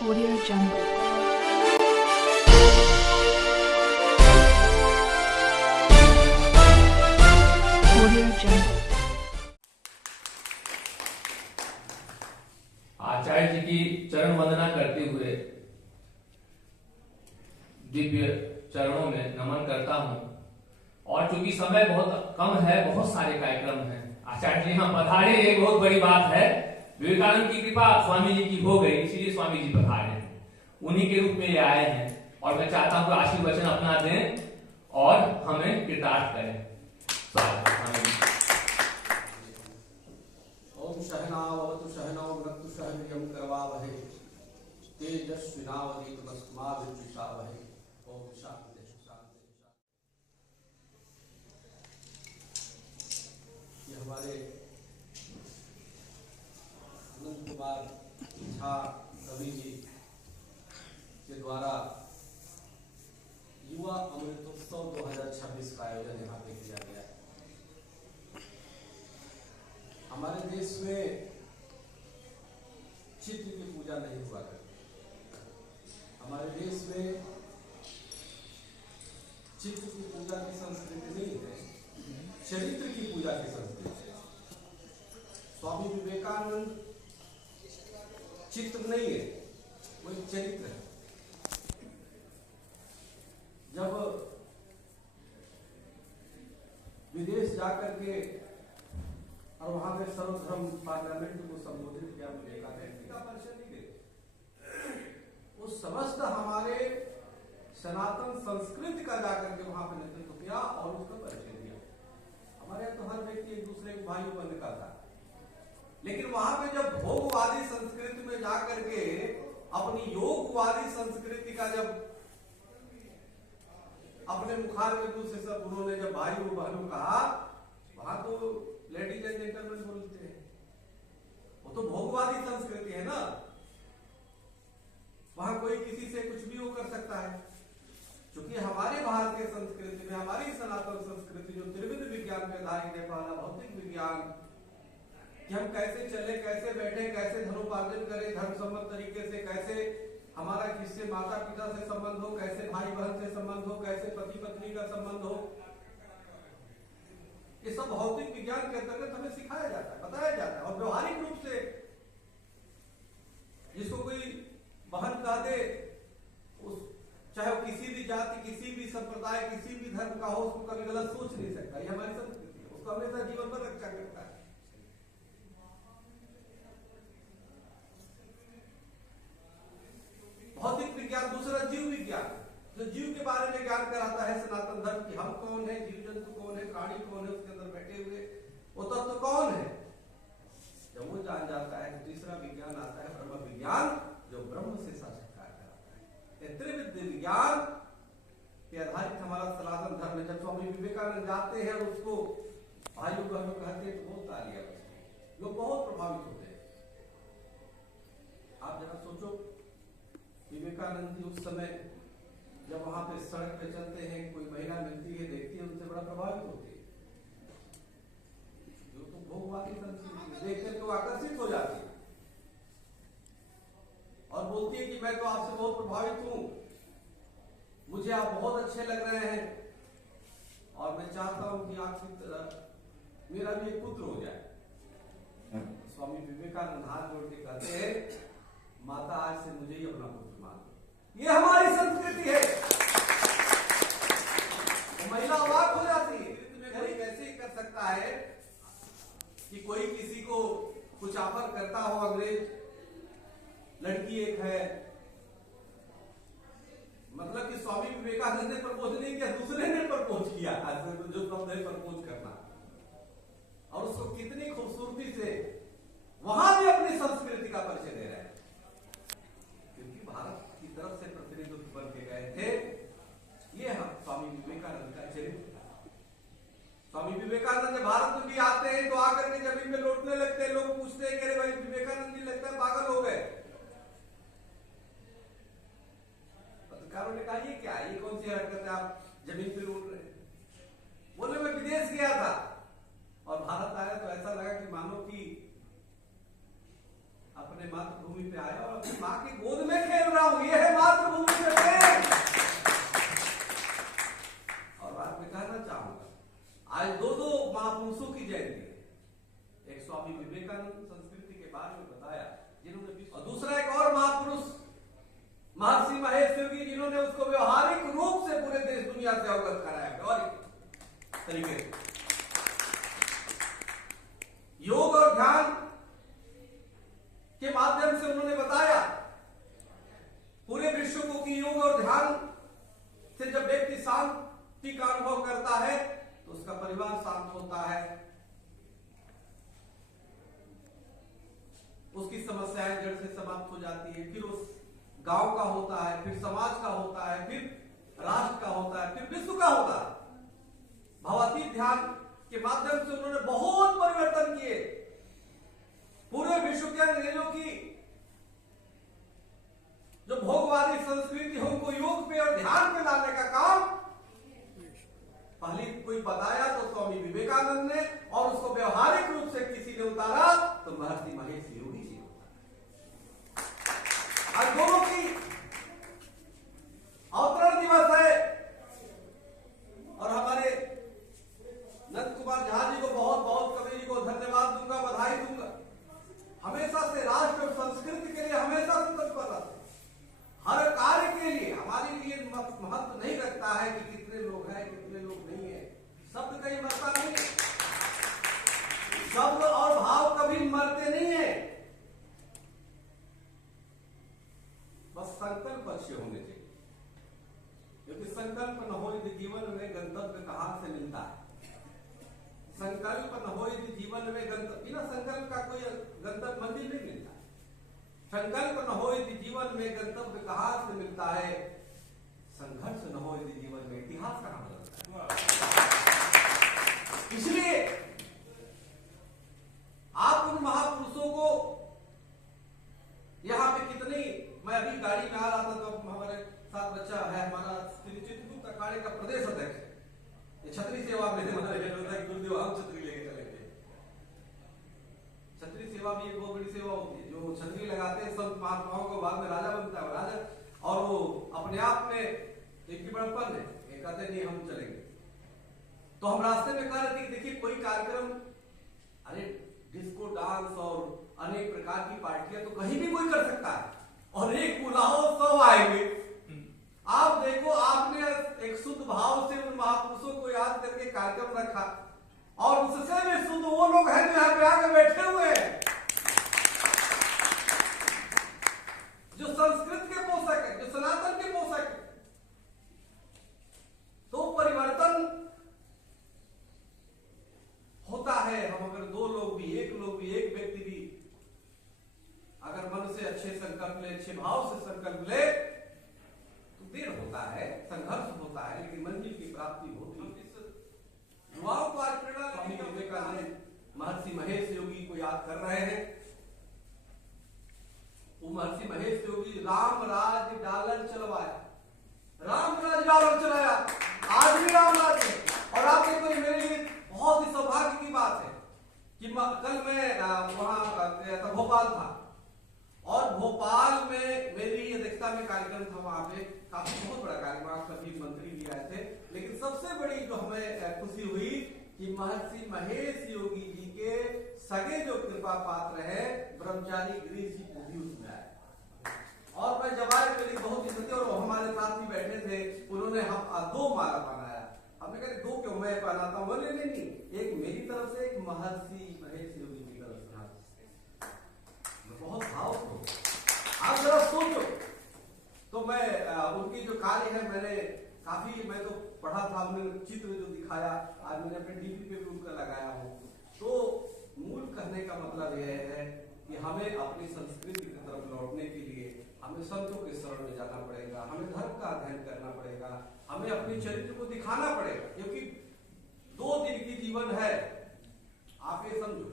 Audio Jungle. Audio Jungle. आचार्य जी की चरण वंदना करते हुए दिव्य चरणों में नमन करता हूं। और चूंकि समय बहुत कम है, बहुत सारे कार्यक्रम हैं, आचार्य जी यहाँ पधारे, एक बहुत बड़ी बात है। विवेकानंद की कृपा स्वामी जी की हो गई, इसीलिए स्वामी जी पधारे हैं, उन्हीं के रूप में ये आए हैं। और मैं चाहता हूं कि आशीर्वचन अपना दें और हमें कृतार्थ करें। ओम सहनावतु सहनौ भुनक्तु सह वीर्यं करवावहै तेजस्विनावधीतमस्तमा विद्विषावहै। ओम शांति शांति। ये हमारे अनंत कुमार झा कवि जी के द्वारा युवा अमृतोत्सव 2026 का आयोजन यहाँ पे किया गया है। हमारे देश में चित्र की पूजा नहीं हुआ करती। हमारे देश में चित्र की पूजा की संस्कृति नहीं है, चरित्र की पूजा की संस्कृति है। स्वामी विवेकानंद चित्र नहीं है, वो एक चरित्र है। जब विदेश जाकर के और वहां पे सर्वधर्म पार्लियामेंट को संबोधित किया, व्यक्ति का परिचय नहीं देते। उस समस्त हमारे सनातन संस्कृति का जाकर के वहां पे नेतृत्व किया और उसका परिचय दिया। हमारे यहाँ तो हर व्यक्ति एक दूसरे के भाई बनने का था, लेकिन वहां पे जब भोगवादी संस्कृति में जाकर के अपनी योगवादी संस्कृति का जब अपने मुखार में दूसरे सब उन्होंने जब भाई और बहनों कहा, वहां तो लेडीज एंड जेंटलमैन बोलते हैं, वो तो भोगवादी संस्कृति है ना। वहां कोई किसी से कुछ भी वो कर सकता है। क्योंकि हमारे भारतीय संस्कृति में, हमारी सनातन संस्कृति जो त्रिविध विज्ञान पे आधारित है, पहला भौतिक विज्ञान कि हम कैसे चले, कैसे बैठे, कैसे धनोपार्जन करें, धर्म सम्मत तरीके से, कैसे हमारा किससे माता पिता से संबंध हो, कैसे भाई बहन से संबंध हो, कैसे पति पत्नी का संबंध हो, ये सब भौतिक विज्ञान के अंतर्गत हमें सिखाया जाता है, बताया जाता है। और व्यवहारिक रूप से जिसको कोई बहन कह दे, उस चाहे वो किसी भी जाति, किसी भी संप्रदाय, किसी भी धर्म का हो, उसको कभी गलत सोच नहीं सकता। ये हमारी संस्कृति है, उसको हमेशा जीवन भर रक्षा करता है। भौतिक विज्ञान दूसरा जीव विज्ञान, जो जीव के बारे में ज्ञान कराता है सनातन धर्म की, हम कौन है, जीव जंतु कौन है, प्राणी कौन है, उसके अंदर बैठे हुए वो तत्व कौन है। जब वो जान जाता है तो तीसरा विज्ञान आता है, ब्रह्म विज्ञान, जो ब्रह्म से साक्षात्कार कराता है। त्रिविध विज्ञान के आधारित हमारा सनातन धर्म है। जब स्वामी विवेकानंद जाते हैं और उसको भाइयों बहनों कहते हैं तो बहुत तालियां बजती हैं, लोग बहुत प्रभावित होते हैं। आप जरा सोचो, विवेकानंद जी उस समय जब वहां पे सड़क पे चलते हैं, कोई महिला मिलती है, देखती है, उनसे बड़ा प्रभावित होती है। जो तो भोगवादी संस्कृति देख करके वो आकर्षित हो जाती है और बोलती है कि मैं तो आपसे बहुत प्रभावित हूं, मुझे आप बहुत अच्छे लग रहे हैं और मैं चाहता हूं कि आपकी तरह मेरा भी एक पुत्र हो जाए। स्वामी विवेकानंद हाथ जोड़ के कहते हैं, माता आज से मुझे ही अपना पुत्र मान लो। ये हमारी संस्कृति है। तो महिला अवाक हो जाती है, कोई कैसे ही कर सकता है कि कोई किसी को कुछ ऑफर करता हो, अंग्रेज लड़की एक है, मतलब कि स्वामी विवेकानंद ने प्रपोज नहीं किया, दूसरे ने प्रपोज किया, जो शब्द है प्रपोज करना, और उसको कितनी खूबसूरती से वहां भी अपनी संस्कृति का परिचय दे रहे हैं। क्योंकि भारत की तरफ से प्रतिनिधित्व बन के गए थे। ये हम स्वामी विवेकानंद का चरित्र था। स्वामी विवेकानंद जब भारत में भी आते हैं तो आकर के जमीन में लौटने लगते हैं, लोग पूछते हैं कि भाई विवेकानंद जी लगता है पागल हो गए। पत्रकारों ने कहा ये क्या है, ये कौन सी हरकत है, आप जमीन पे लौट रहे हैं। बोले मैं विदेश गया था और भारत आया तो ऐसा लगा कि मानो कि अपने मातृभूमि पे आया और अपनी माँ की गोद में खेल रहा हूं। ये है मातृभूमि से प्रेम। और बात मैं कहना चाहूंगा, आज दो महापुरुषों की जयंती है। एक स्वामी विवेकानंद संस्कृति के बारे में बताया जिन्होंने, और दूसरा एक और महापुरुष महर्षि महेश योगी जिन्होंने उसको व्यवहारिक रूप से पूरे देश दुनिया से अवगत कराया। व्यवहारिक तरीके से योग और ध्यान के माध्यम से उन्होंने बताया पूरे विश्व को कि योग और ध्यान से जब व्यक्ति शांति का अनुभव करता है तो उसका परिवार शांत होता है, उसकी समस्याएं जड़ से समाप्त हो जाती है, फिर उस गांव का होता है, फिर समाज का होता है, फिर राष्ट्र का होता है, फिर विश्व का होता है। भावातीत ध्यान के माध्यम से उन्होंने बहुत परिवर्तन किए। पूरे विश्व के अंग्रेजों की जो भोगवादी संस्कृति है उनको योग पे और ध्यान पे लाने का काम पहले कोई बताया तो स्वामी विवेकानंद ने, और उसको व्यवहारिक रूप से किसी ने उतारा तो महर्षि महेश योगी जी ने। आज दोनों की अवतरण दिवस है और हमारे नंद कुमार झा जी को बहुत बहुत, कवि जी को धन्यवाद दूंगा, बधाई दूंगा। हमेशा से राष्ट्र और संस्कृति के लिए हमेशा से तत्पर रहते, हर कार्य के लिए हमारे लिए महत्व नहीं रखता है कि कितने लोग हैं कितने लोग नहीं है। शब्द कहीं मरता नहीं है, शब्द और भाव कभी मरते नहीं है, बस संकल्प अच्छे होने चाहिए। क्योंकि संकल्प न हो यदि जीवन में गंतव्य कहां से मिलता है। संकल्प न हो यदि जीवन में गंतव्य, बिना संकल्प का कोई गंतव्य मंदिर नहीं मिलता। संकल्प न हो यदि जीवन में गंतव्य कहां से मिलता है, संघर्ष न हो यदि जीवन में इतिहास कहां बदलता है। इसलिए आप उन महापुरुषों को यहां पे कितनी, मैं अभी गाड़ी में आ रहा था तो हमारे साथ बच्चा है, हमारा श्री चित्रकूट अखाड़े का प्रदेश अध्यक्ष, ये छतरी सेवा में गुरुदेव हम छतरी लेके चलेंगे। छतरी सेवा भी एक बहुत बड़ी सेवा होती है। जो छतरी लगाते हैं संत महात्माओं को बाद में राजा बनता है राजा, और वो अपने आप में एक बड़प्पन है, ये कहते नहीं हम चलेंगे। तो हम रास्ते में कह रहे थे कि देखिए कोई कार्यक्रम, अरे डिस्को डांस और अनेक प्रकार की पार्टियां तो कहीं भी कोई कर सकता है, और एक बुलाओ सब आएंगे। आप देखो, आपने एक शुद्ध भाव से उन महापुरुषों को याद करके कार्यक्रम रखा, और उससे भी शुद्ध वो लोग हैं जो यहाँ पे आके बैठे हुए हैं, जो संस्कृत के पोषक है, जो सनातन के पोषक है। तो परिवर्तन होता है। हम अगर दो लोग भी, एक व्यक्ति भी अगर मन से अच्छे संकल्प ले, अच्छे भाव से संकल्प ले, तो देर होता है, संघर्ष होता है, लेकिन मंजिल की प्राप्ति होती है। युवाओं को आज प्रेरणा स्वामी विवेकानंद महर्षि महेश योगी को याद कर रहे हैं। वो महर्षि महेश योगी राम राज डालर चलवाया, राम राज डालर चलाया, आज भी राम राज है। और आप देखो, मेरे लिए बहुत ही सौभाग्य की बात है कि कल मैं वहां भोपाल था, और भोपाल में मेरी अध्यक्षता में कार्यक्रम था। वहां पे काफी बहुत बड़ा कार्यक्रम, सभी मंत्री भी आए थे, लेकिन सबसे बड़ी जो हमें खुशी हुई कि महर्षि महेश योगी जी के सगे जो कृपा पात्र है ब्रह्मचारी गिरीश जी को भी उसमें आए। और मैं जब आए मेरी बहुत इज्जत, और हमारे साथ ही बैठे थे, उन्होंने हम 2 माला बनाया। हमने कहा 2 क्यों, मैं पहनाता हूँ। बोले नहीं, एक मेरी तरफ से, एक महर्षि महेश योगी की तरफ से। बहुत भाव हो, आप जरा सोचो। तो मैं उनकी जो कार्य है, मैंने काफी, मैं तो पढ़ा था, उन्होंने चित्र जो दिखाया, आज मैंने अपने डीपी पे भी उनका लगाया हूँ। तो मूल कहने का मतलब यह है कि हमें अपनी संस्कृति की तरफ लौटने के लिए हमें संतों के शरण में जाना पड़ेगा, हमें धर्म का अध्ययन करना पड़ेगा, हमें अपने चरित्र को दिखाना पड़ेगा। क्योंकि 2 दिन की जीवन है, आप ये समझो,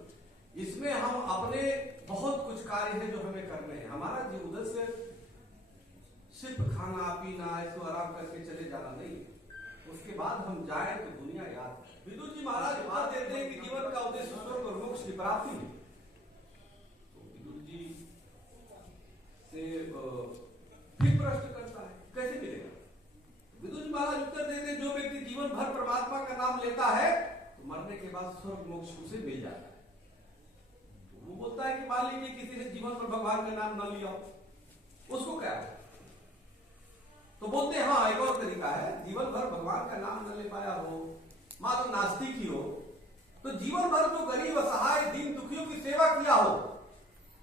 इसमें हम अपने बहुत कुछ कार्य है जो हमें करने हैं। हमारा जो उद्देश्य सिर्फ खाना पीना, ऐसो आराम करके चले जाना नहीं, उसके बाद हम जाए तो दुनिया याद। विदुर जी महाराज बात देते हैं कि जीवन का उद्देश्य स्वर्ग और मोक्ष की प्राप्ति है। तो विदुर जी मान लीजिए किसी ने जीवन पर भगवान का नाम न लिया उसको क्या है? तो बोलते हैं हाँ एक और तरीका है, जीवन भर भगवान का नाम न ले पाया हो, मान लो नास्तिक ही हो, तो जीवन भर जो गरीब असहाय दीन दुखियों की सेवा किया हो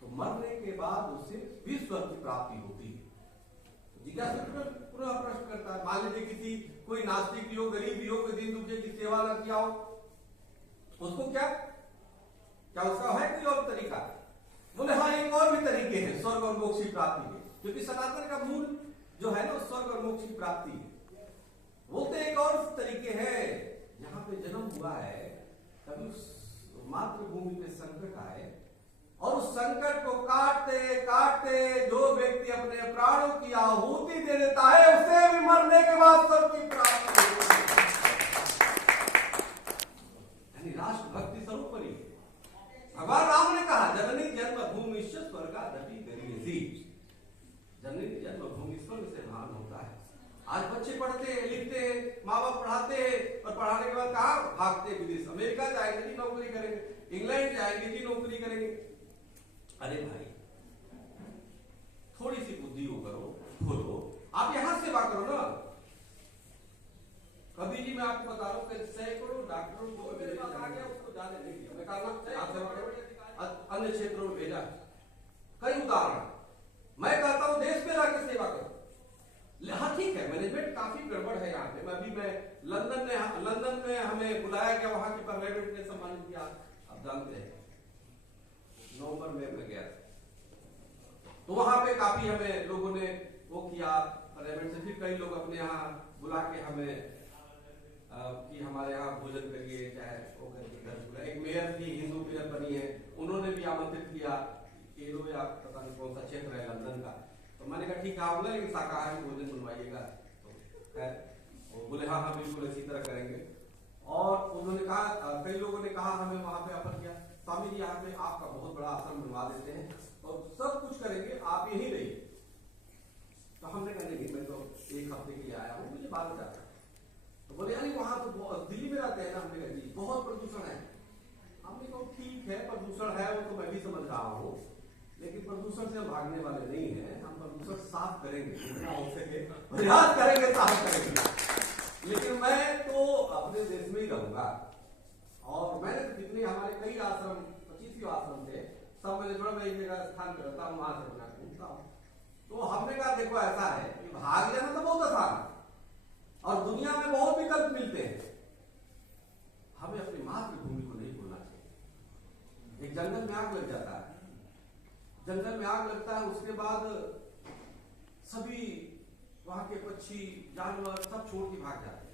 तो मरने के बाद उससे विश्व की प्राप्ति होती है। तो जिज्ञासा पूरा प्रश्न करता है, मान लीजिए किसी कोई नास्तिक भी हो, गरीब भी हो, कोई दीन दुखियों की सेवा न किया हो, उसको क्या क्या उसका है कोई और तरीका? बोले हाँ एक और भी तरीके हैं स्वर्ग और मोक्ष की प्राप्ति के, क्योंकि सनातन का मूल जो है ना स्वर्ग और मोक्ष की प्राप्ति। बोलते एक और तरीके हैं, यहाँ पे जन्म हुआ है कभी उस मातृभूमि पे संकट आए और उस संकट को काटते काटते जो व्यक्ति अपने प्राणों की आहुति दे देता है उसे भी मरने के बाद स्वर्ग की प्राप्ति होती है। यानी राष्ट्र भक्ति स्वरूप बनी। भगवान राम ने कहा जननी जन्म भूमि स्वर्गादपि गरीयसी, जननी जन्म भूमि स्वर्ग से महान होता है। आज बच्चे पढ़ते हैं लिखते हैं, माँ बाप पढ़ाते हैं और पढ़ाने के बाद कहाँ भागते विदेश, अमेरिका जाएंगे जी नौकरी करेंगे, इंग्लैंड जाएंगे जी नौकरी करेंगे। अरे भाई थोड़ी सी बुद्धि हो करो, खोलो, आप यहां सेवा करो ना। कभी जी मैं आपको बता रहा हूँ कि सैकड़ों डॉक्टरों को मेरे पास आ गया, उसको जाने नहीं दिया, मैं कहा अन्य क्षेत्रों में भेजा। कई उदाहरण मैं कहता हूं देश में जाकर सेवा करो। हाँ ठीक है, मैनेजमेंट काफी गड़बड़ है यहाँ पे। मैं लंदन में हमें बुलाया गया, वहां के पार्लियामेंट ने सम्मानित किया, आप जानते हैं नवंबर में मैं गया तो वहां पे काफी हमें लोगों ने वो किया पार्लियामेंट से। फिर कई लोग अपने यहाँ बुला के हमें कि हमारे यहाँ भोजन करिए, चाहे वो करके। एक मेयर थी, हिंदू मेयर बनी है, उन्होंने भी आमंत्रित किया केलो या पता नहीं कौन सा क्षेत्र है लंदन का। तो मैंने कहा ठीक है आऊंगा, लेकिन शाकाहारी भोजन बनवाइएगा। तो बोले हाँ हाँ बिल्कुल इसी तरह करेंगे। और उन्होंने कहा, कई लोगों ने कहा हमें वहां पे ऑफर किया, स्वामी जी यहाँ पे आपका बहुत बड़ा आश्रम बनवा देते हैं और सब कुछ करेंगे, आप यहीं रहिए। तो हमने कहा नहीं, मैं तो एक हफ्ते के लिए आया हूँ, मुझे बात करना। तो बोले यानी वहां तो दिल्ली में रहते हैं ना, हमने कहा जी बहुत प्रदूषण है। हमने कहा ठीक है प्रदूषण है, वो तो मैं भी समझ रहा हूँ, लेकिन प्रदूषण से हम भागने वाले नहीं हैं, हम प्रदूषण साफ करेंगे, जितना हो सके प्रयास करेंगे, साफ करेंगे। लेकिन मैं तो अपने देश में ही रहूंगा। और मैंने तो जितने हमारे कई आश्रम 25 आश्रम थे, सब मैंने जोड़ा, मैं एक जगह स्थान पे रहता हूँ, वहां से अपना घूमता हूँ। तो हमने कहा देखो ऐसा है कि भाग जाना तो बहुत आसान है और दुनिया में बहुत विकल्प मिलते हैं, हमें अपनी मातृभूमि को नहीं भूलना चाहिए। एक जंगल में आग लग जाता है, जंगल में आग लगता है, उसके बाद सभी वहां के पक्षी जानवर सब छोड़ के भाग जाते हैं।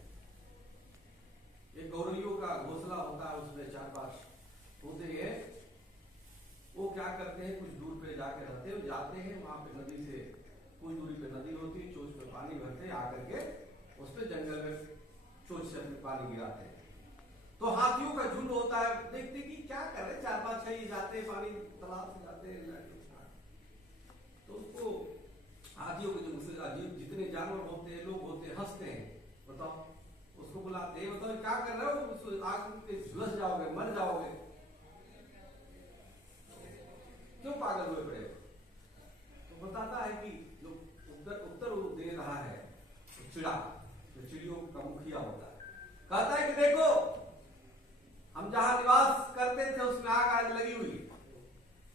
एक गौरैयों का घोंसला होता है, उसमें 4-5 होते हैं, वो क्या करते हैं कुछ दूर पे जाके रहते हैं, जाते हैं वहां पे नदी से कुछ दूरी पे नदी होती है, चोंच में पानी भरते हैं, आकर के उस पे जंगल में चोंच से पानी गिराते हैं। तो हाथियों का झुंड होता है, देखते कि क्या कर रहे, 4-5-6 जाते हैं, पानी तालाब से जाते हैं, तो उसको हाथियों के जो अजीब जितने जानवर होते हैं, लोग होते हैं, हंसते हैं। बताओ उसको बुलाते हैं, बताओ क्या कर रहे हो, आग में झुलस जाओगे, मर जाओगे, क्यों पागल हुए पड़े? तो बताता है कि जो उत्तर वो दे रहा है चिड़ा, जो चिड़ियों का मुखिया होता है, कहता है कि देखो हम जहां निवास करते थे उसमें आग आज लगी हुई,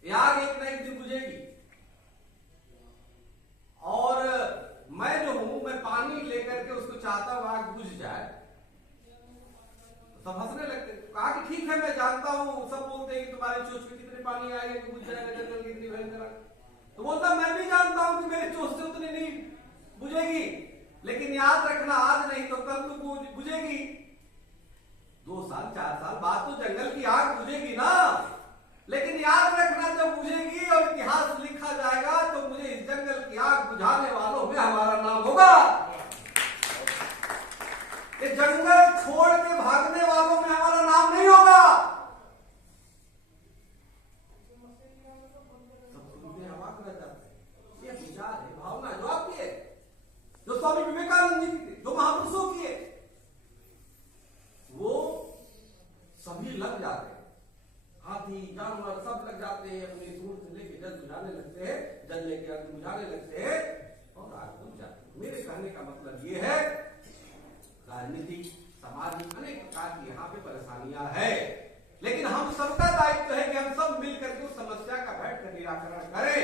ये आग एक न एक दिन बुझेगी, और मैं जो हूं मैं पानी लेकर के उसको चाहता हूं आग बुझ जाए। सब हंसने लगते, कहा कि ठीक है मैं जानता हूं, सब बोलते हैं कि तुम्हारे चोंच में कितने पानी आएगा कि बुझ जाएगा, जंगल कितनी भयंकर। तो बोलता मैं भी जानता हूं कि मेरे चोंच से उतनी नहीं बुझेगी, लेकिन याद रखना आज नहीं तो कल तो बुझेगी, 2 साल 4 साल बाद तो जंगल की आग बुझेगी ना, लेकिन याद रखना जब बुझेगी और इतिहास लिखा जाएगा तो मुझे इस जंगल की आग बुझाने वालों में हमारा नाम होगा। ये जंगल छोड़ के भागने वालों में हमारा नाम नहीं होगा। सब सुनते अवाक रह जाते हैं। ये विचार है, भावना जो आपकी है, जो स्वामी विवेकानंद जी की थी, जो महापुरुषों की है, वो सभी लग जाते हैं, हाथी जानवर सब लग जाते हैं अपनी सूंड बुझाने लगते हैं, जलने के अंत बुझाने लगते हैं और आग बुझ जाती है। मेरे कहने का मतलब ये है, राजनीतिक सामाजिक अनेक प्रकार की यहाँ पे परेशानियां है, लेकिन हम सबका दायित्व है कि हम सब मिलकर के उस समस्या का बैठकर निराकरण करें।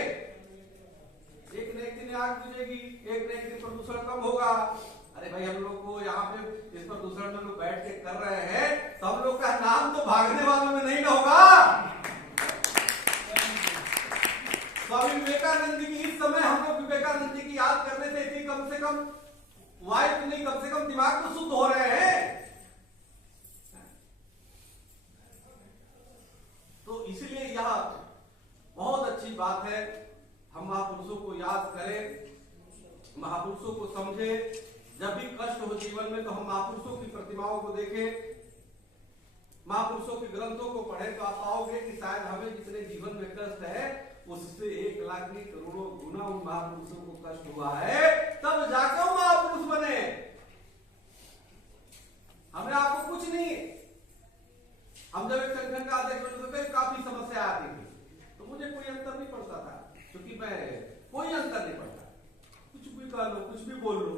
एक न एक दिन आग बुझेगी, एक न एक दिन प्रदूषण कम होगा। अरे भाई, हम लोग को यहाँ पे इस प्रदूषण में लोग बैठ के कर रहे हैं, तो हम लोग का नाम तो भागने वालों में नहीं ना होगा। स्वामी विवेकानंद जी की इस समय हम लोग विवेकानंद जी की याद करने से इतनी कम से कम वायु नहीं, कम से कम दिमाग तो शुद्ध हो रहे हैं। तो इसलिए यह बहुत अच्छी बात है, हम महापुरुषों को याद करें, महापुरुषों को समझें। जब भी कष्ट हो जीवन में तो हम महापुरुषों की प्रतिमाओं को देखें, महापुरुषों के ग्रंथों को पढ़ें, तो आप पाओगे कि शायद हमें जितने जीवन में कष्ट है उससे 1 लाख की करोड़ों गुना उन महापुरुषों को कष्ट हुआ है, तब जाकर वो महापुरुष बने। हमें आपको कुछ नहीं। हम जब एक संगठन का अध्यक्ष बनते थे, काफी समस्या आती थी, तो मुझे कोई अंतर नहीं पड़ता था, क्योंकि मैं कोई अंतर नहीं पड़ता, कुछ भी कर लो, कुछ भी बोल लो।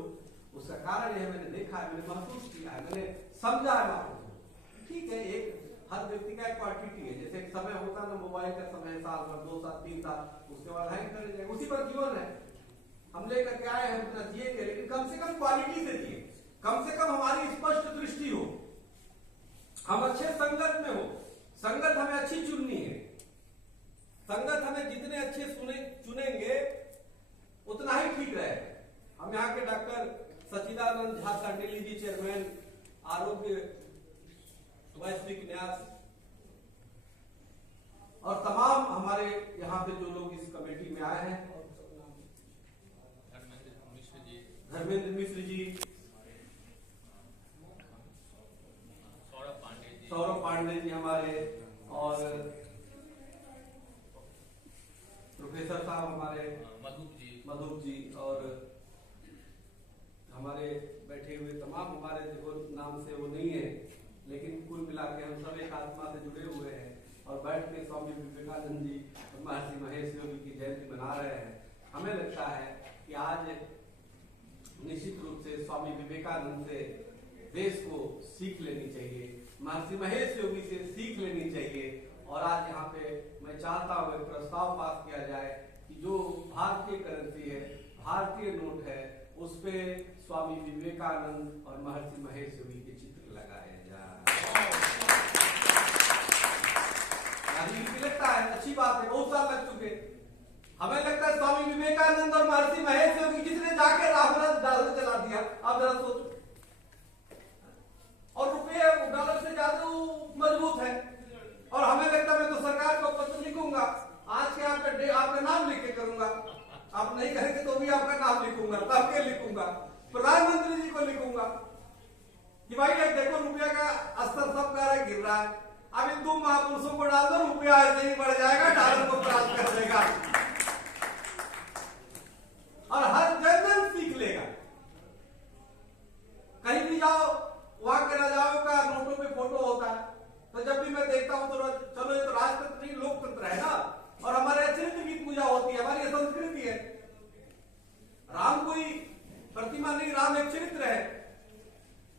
उसका कारण यह मैंने देखा है, मैंने महसूस किया है, मैंने समझा है महापुरुष। ठीक है, एक हर व्यक्ति का एक क्वांटिटी है, जैसे एक समय होता है ना, मोबाइल का समय, साल भर, 2 साल, 3 साल, उसके बाद हैंग कर जाएगा, उसी पर जीवन है। हम लेकर के आए हैं, उतना जिएंगे, लेकिन कम से कम क्वालिटी से जिए, कम से कम हमारी स्पष्ट दृष्टि हो, हम अच्छे संगत में हो। संगत हमें अच्छी चुननी है, संगत हमें जितने अच्छे चुनेंगे उतना ही ठीक रहेगा। हम यहाँ के डॉक्टर सच्चिदानंद झा सांडिली जी, चेयरमैन आरोग्य वैश्विक न्यास, और तमाम हमारे यहाँ पे जो लोग इस कमेटी में आए हैं, धर्मेंद्र मिश्र जी, सौरभ पांडे जी हमारे, और प्रोफेसर साहब हमारे मधुप जी, और हमारे बैठे हुए तमाम हमारे, देखो नाम से वो नहीं है, लेकिन कुल मिला के हम सब एक आत्मा से जुड़े हुए हैं और बैठ के स्वामी विवेकानंद जी और महर्षि महेश योगी की जयंती मना रहे हैं। हमें लगता है कि आज निश्चित रूप से स्वामी विवेकानंद से देश को सीख लेनी चाहिए, महर्षि महेश योगी से सीख लेनी चाहिए। और आज यहाँ पे मैं चाहता हूँ एक प्रस्ताव पास किया जाए कि जो भारतीय करेंसी है, भारतीय नोट है, उस पे स्वामी विवेकानंद और महर्षि महेश योगी के चित्र लगाए जाए। लगता है अच्छी बात है, बहुत साल लग चुके। हमें लगता है स्वामी विवेकानंद और महर्षि महेश योगी जिसने जाके रामरथ डॉलर चला दिया, अब जरा सोचो। और रुपये डॉलर से ज्यादा मजबूत है। और हमें लगता है मैं तो सरकार को पत्र लिखूंगा, आज के आपका नाम लिख के करूंगा, आप नहीं करेंगे तो भी आपका नाम लिखूंगा, सबके लिखूंगा, प्रधानमंत्री जी को लिखूंगा कि भाई ये देखो रुपया का स्तर सब का गिर रहा है, अब इन 2 महापुरुषों को डाल दो, रुपया ऐसे ही बढ़ जाएगा, डॉलर को प्राप्त कर देगा और हर जन सीख लेगा। कहीं भी जाओ, वहां के राजाओं का नोटों पे फोटो होता है, तो जब भी मैं देखता हूं तो चलो ये तो राजतंत्र नहीं लोकतंत्र है ना, और हमारे चरित्र की पूजा होती है, हमारी संस्कृति है। राम कोई प्रतिमा नहीं, राम एक चरित्र है,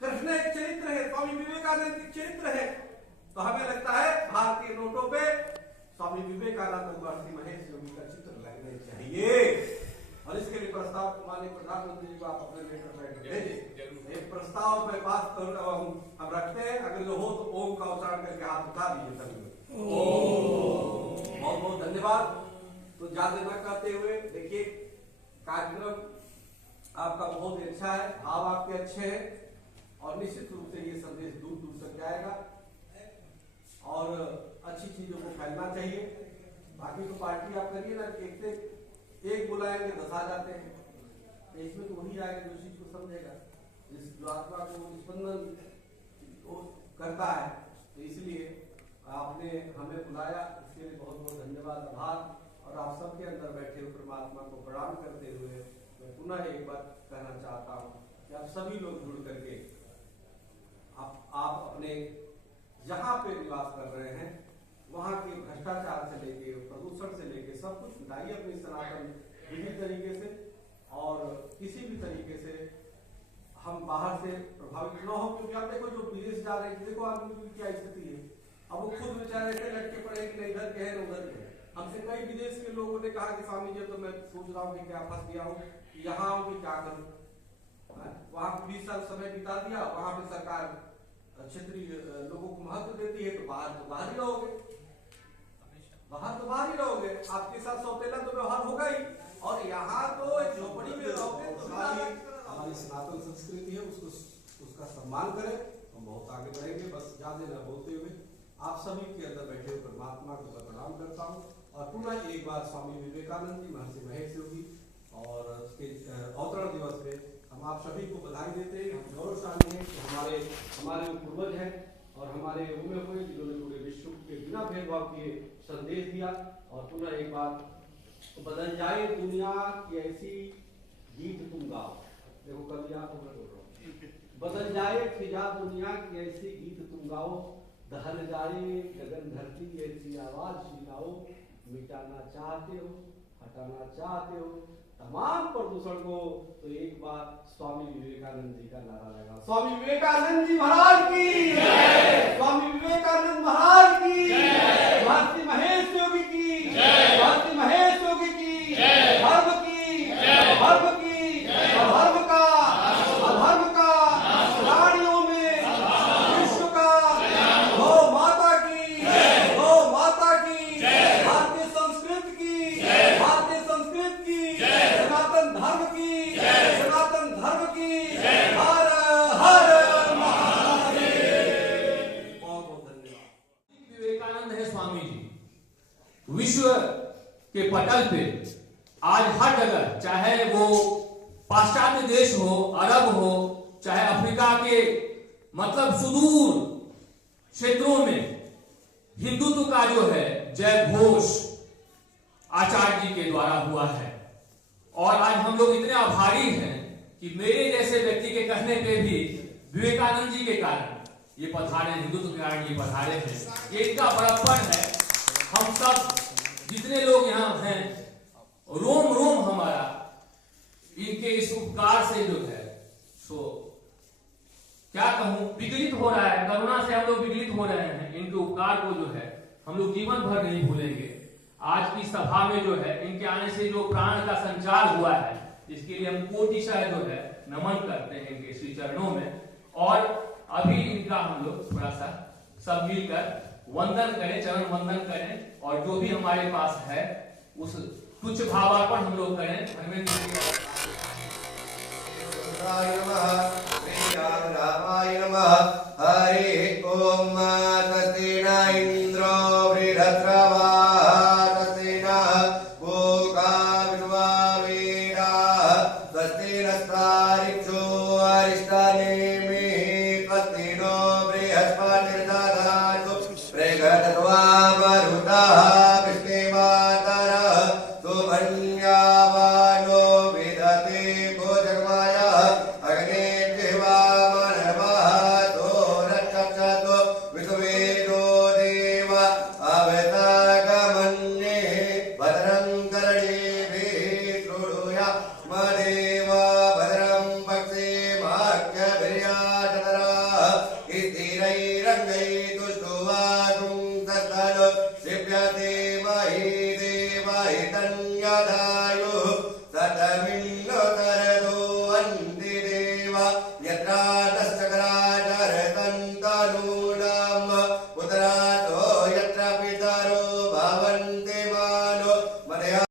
कृष्ण एक चरित्र है, स्वामी विवेकानंद एक चरित्र है। तो हमें लगता है भारतीय नोटों पे स्वामी विवेकानंद और महर्षि महेश योगी का चित्र लगने चाहिए। और इसके लिए प्रस्ताव माननीय प्रधानमंत्री जी को आप अपने लेटर पैड भेजें। एक प्रस्ताव में बात हम रखते हैं, अगर जो हो तो ओम का उच्चारण करके हाथ उठा दीजिए सभी। बहुत बहुत धन्यवाद। तो ज्यादा न कहते हुए देखिए, कार्यक्रम आपका बहुत अच्छा है, भाव आपके अच्छे हैं और निश्चित रूप से ये संदेश दूर दूर तक जाएगा और अच्छी चीजों को फैलना चाहिए। बाकी तो पार्टी आप करिए ना, एक बुलाएंगे 10 आ जाते हैं, इसमें तो वही आएगा जो चीज को समझेगा, जो आत्मा को स्पंदन करता है। तो इसलिए आपने हमें बुलाया, इसके लिए बहुत बहुत धन्यवाद, आभार। और आप सबके अंदर बैठे हुए परमात्मा को प्रणाम करते हुए मैं पुनः एक बात कहना चाहता हूँ कि आप सभी लोग जुड़ करके आप अपने जहां पे निवास कर रहे हैं वहां के भ्रष्टाचार से लेके प्रदूषण से लेके सब कुछ मिटाइए अपनी सनातन विधि तरीके से, और किसी भी तरीके से हम बाहर से प्रभावित न हो। क्योंकि आप देखो जो विदेश जा रहे हैं, देखो आदमी की क्या स्थिति है, अब वो खुद बेचारे ऐसे लटके पड़े कि नहीं इधर के है न उधर के है। हमसे कई विदेश के लोगों ने कहा कि स्वामी जी तो मैं सोच रहा हूँ कि क्या फंस गया हूँ, यहाँ आऊँ कि क्या करूँ। वहां 20 साल समय बिता दिया, वहां पे सरकार क्षेत्रीय लोगों को महत्व देती है, तो बाहर ही रहोगे, आपके साथ सौतेला तो व्यवहार होगा ही। और यहाँ तो एक झोपड़ी में रहोगे तो हमारी सनातन संस्कृति है, उसका सम्मान करें, हम बहुत आगे बढ़ेंगे। बस ज्यादा न बोलते हुए आप सभी के अंदर बैठे हुए परमात्मा को प्रणाम करता हूँ, और पुनः एक बार स्वामी विवेकानंद जी, महर्षि महेश योगी और उसके अवतरण दिवस पे हम आप सभी को बधाई देते हैं। हम गौरवशाली हैं कि हमारे पूर्वज हैं और हमारे उम्र हुए जिन्होंने पूरे विश्व के बिना भेदभाव किए संदेश दिया। और पुनः एक बार तो बदल जाए दुनिया की ऐसी गीत तुम गाओ, देखो कभी आप बोल रहा हूँ, बदल जाए फिजा दुनिया की ऐसी गीत तुम गाओ, दहल जाए गगन धरती ऐसी आवाज सुनाओ, मिटाना चाहते हो हटाना चाहते हो तमाम प्रदूषण को, तो एक बार स्वामी विवेकानंद जी का नारा लगा। स्वामी विवेकानंद जी महाराज की, स्वामी विवेकानंद महाराज की, महर्षि महेश योगी की, महर्षि महेश योगी की, धर्म की, धर्म की, अधर्म का, अधर्म का प्राणियों में विश्व का, गौ माता की, गौ माता की, भारतीय संस्कृति की, भारतीय संस्कृति की, सनातन धर्म की, सनातन धर्म की, हर हर महादेव। बहुत बहुत धन्यवाद। विवेकानंद है स्वामी जी, विश्व के पटल पे आज हर जगह, चाहे वो पाश्चात्य देश हो, अरब हो, चाहे अफ्रीका के मतलब सुदूर क्षेत्रों में, हिंदुत्व का जो है जय घोष आचार्य जी के द्वारा हुआ है। और आज हम लोग इतने आभारी हैं कि मेरे जैसे व्यक्ति के कहने पे भी विवेकानंद जी के कारण ये पधारे, हिंदुत्व के कारण ये पधारे हैं, ये इनका बड़प्पन है। हम सब जितने लोग यहाँ हैं, रोम रोम हमारा इनके इस उपकार से जो है सो क्या कहूं, विगलित हो रहा है। करुणा से हम लोग विगलित हो रहे हैं। इनके उपकार को जो है हम लोग जीवन भर नहीं भूलेंगे। आज की सभा में जो है इनके आने से जो प्राण का संचार हुआ है, इसके लिए हम कोटिशः जो है नमन करते हैं इनके श्री चरणों में। और अभी इनका हम लोग थोड़ा सा सब मिलकर वंदन करें, चरण वंदन करें, और जो भी हमारे पास है उस तुच्छ भावार्पण हम लोग करें। रामाय नमः। हरि ओम। तस्तेन इंद्रो बृहद्रवा तस्तेन गोका विद्वा वेदा तस्तेन स्तारिक्षो अरिष्टानेमि तस्तेनो बृहस्पतिर्दधातु प्रगतत्वा मरुतः विष्णुमातरः सुमन्यावानो विदते भोजगमायः अग्ने देवा मनवतो रक्षतो विश्वेदो देव अवतागमन्ये भद्रं कर्णेभिः शृणुया मदेव भद्रं पक्षेमाख्यभिर्याचतरः स्थिरैरङ्गैः तुष्टुवागुं तत्तनु शिव्यते महि देवहितन्यदायुः सतमिन्